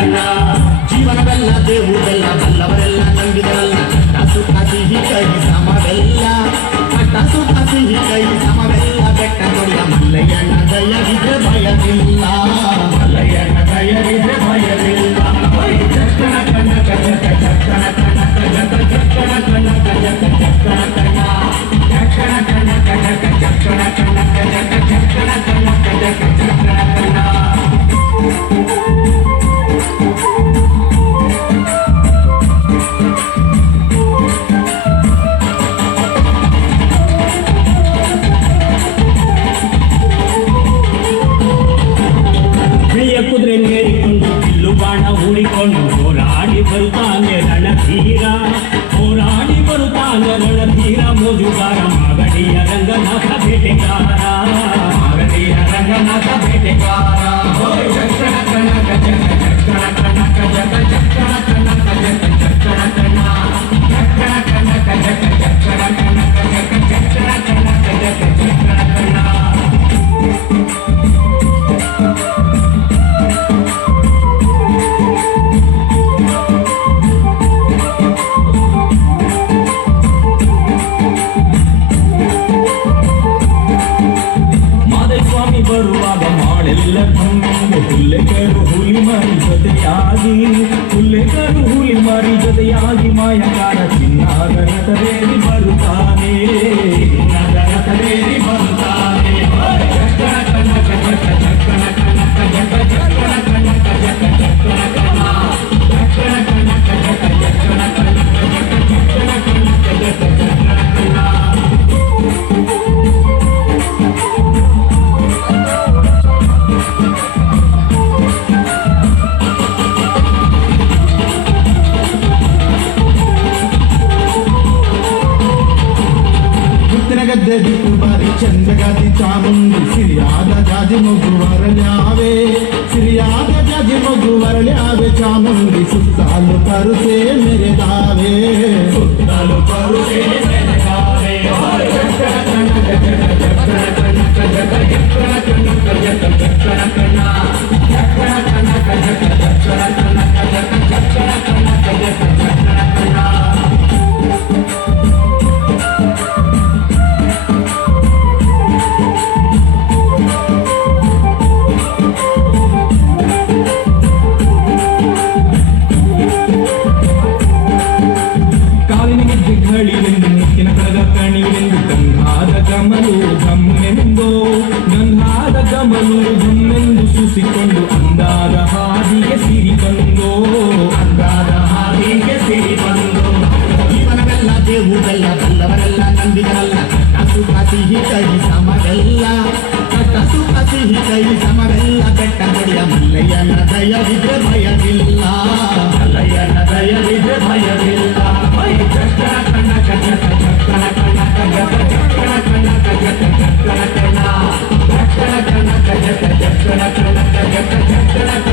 ಕಣ್ಣ ಜೀವನವೆಲ್ಲ ದೇವುದೆಲ್ಲ ಬಲ್ಲವರೆಲ್ಲ ನಂಬಿದರಲ್ಲ ಸುಖ ಸಿಹಿ ಕೈ ಸಮವೆಲ್ಲ ಸುಖ ಸಿಹಿ ಕೈ ಸಮವೆಲ್ಲ ಬೆಟ್ಟ ಕೊಡಿದ ಮಲ್ಲಯ್ಯನ ದಯವಿದ್ರೆ ಭಯವಿಲ್ಲ ಮಲ್ಲಯ್ಯನ ದಯವಿದ್ರೆ ಭಯವಿಲ್ಲ ಚಕ್ಕಣ ಕಣ್ಣ ಕಜಕ ಚಕ್ಕಣ ಕಣ್ಣ ಕಜಕ ಚಕ್ಕಣ ಕಣ್ಣ ಕಜಕ ಚಕ್ಕಣ ಕಣ್ಣ ಚಕ್ಕಣ ಕಣ್ಣ ಕಜಕ ಚಕ್ಕಣ ಕಣ್ಣ ಕಜಕ ಚಕ್ಕಣ ಕಣ್ಣ ಕಜಕ ಚಕ್ಕಣ ಕಣ್ಣ ಕುದುರೆ ಮೇರಿಕೊಂಡು ಬಿಲ್ಲು ಬಾಣ ಹೂಡಿಕೊಂಡು ಹೋರಾಡಿ ಬರುತ್ತಾನೆ ರಣಧೀರ ಹೋರಾಡಿ ಬರುತ್ತಾನೆ ರಣಧೀರ ಮೋಜುಗಾರ ಮಾಗಡಿಯ ರಂಗನಾಥ ಬೇಟೆಗಾರ ಮಾಗಡಿಯ ರಂಗನಾಥ ಬೇಟೆಗಾರ ಚಕ್ಕಣ ಕಣ ಕಜಕ ಚಕ್ಕಣ ಕಣ ಕಜಕ ಚಕ್ಕಣ ಕಣ ಕಜಕ ಚಕ್ಕಣ ಕಣ ಚಕ್ಕಣ ಕಣ ಕಜಕ ಚಕ್ಕಣ ಕಣ ಕಜಕ ಚಕ್ಕಣ ಕಣ ಕಜಕ ಚಕ್ಕಣ ಕಣ ಬರುವಾಗ ಮಾಡೆಲ್ಲ ಹುಲ್ಲೆಕರು ಹುಲಿ ಮರಿ ಜೊತೆಯಾಗಿ ಹುಲ್ಲೆಕರು ಹುಲಿ ಮರಿ ಜೊತೆಯಾಗಿ ಮಾಯಕಾರ ಚಿನ್ನದ ರಥವೇರಿ ಬರುತ್ತಾನೆ ಚಿನ್ನದ ರಥವೇರಿ ಬರುತ್ತಾನೆ ಚಕ್ಕಣ ಕಣ್ಣ ಕಜಕ ಚಕ್ಕಣ ಕಣ್ಣ ಕಜಕ ಚಕ್ಕಣ ಕಣ್ಣ ಕಜಕ ಚಕ್ಕಣ ಕಣ್ಣ ಚಕ್ಕಣ ಕಣ್ಣ ಕಜಕ ಚಕ್ಕಣ ಕಣ್ಣ ಕಜಕ ಚಕ್ಕಣ ಕಣ್ಣ ಕಜಕ ಚಕ್ಕಣ ಕಣ್ಣ ಗದ್ದೆ ಬಿಟ್ಟು ಬಾರಿ ಚಂದ್ರಗಾದಿ ಚಾಮುಂಡಿ ಸಿರಿಯಾದ ಜಾಜಿ ಮಗು ವರಳ್ಯಾವೆ ಸಿರಿಯಾದ ಜಾಜಿ ಮಗು ವರಳ್ಯಾವೆ ಚಾಮುಂಡಿ ಸುತ್ತಾಲು ಪರುಸೆ ಮೆರೆದಾವೆ ಸುತ್ತಾಲು ಪರುಸೆ ಮೆರೆದಾವೆ ಚಕ್ಕಣ ಕಣ್ಣ ಕಜಕ ಚಕ್ಕಣ ಕಣ್ಣ ಕಜಕ ಚಕ್ಕಣ ಕಣ್ಣ ಕಜಕ ಚಕ್ಕಣ ಕಣ್ಣ ಚಕ್ಕಣ ಕಣ್ಣ ಕಜಕ ಚಕ್ಕಣ ಕಣ್ಣ ಕಜಕ ಚಕ್ಕಣ ಕಣ್ಣ ಕಜಕ ಚಕ್ಕಣ ಕಣ್ಣ ಗಳಿವೆಂದು ಮುತ್ತಿನ ಕಡಗ ಕಣಿವೆಂದು ಗಂಧಾದ ಗಮಲು ಘಮ್ಮೆಂದು ಗಂಧಾದ ಗಮಲು ಘಮ್ಮೆಂದು ಸೂಸಿಕೊಂಡು ಅಂದಾದ ಹಾದಿಗೆ ಸಿರಿ ಬಂದು ಅಂದಾದ ಹಾದಿಗೆ ಸಿರಿ ಬಂದು ಜೀವನವೆಲ್ಲ ದೇವುದೆಲ್ಲ ಬಲ್ಲವರೆಲ್ಲ ನಂಬಿದರಲ್ಲ ಸುಖ ಸಿಹಿ ಕೈ ಸಮವೆಲ್ಲ ಸುಖ ಸಿಹಿ ಕೈ ಸಮವೆಲ್ಲ ಬೆಟ್ಟ ಕೊಡಿಯ ಮಲ್ಲಯ್ಯನ ದಯವಿದ್ರೆ ಭಯವಿಲ್ಲ ಮಲ್ಲಯ್ಯನ ದಯವಿದ್ರೆ ಭಯವಿಲ್ಲ ಚಕ್ಕಣ ಕಣ್ಣ ಕಜಕ ಚಕ್ಕಣ ಕಣ್ಣ ಕಜಕ ಚಕ್ಕಣ ಕಣ್ಣ ಕಜಕ ಚಕ್ಕಣ ಕಣ್ಣ ಚಕ್ಕಣ ಕಣ್ಣ ಕಜಕ ಚಕ್ಕಣ ಕಣ್ಣ ಕಜಕ ಚಕ್ಕಣ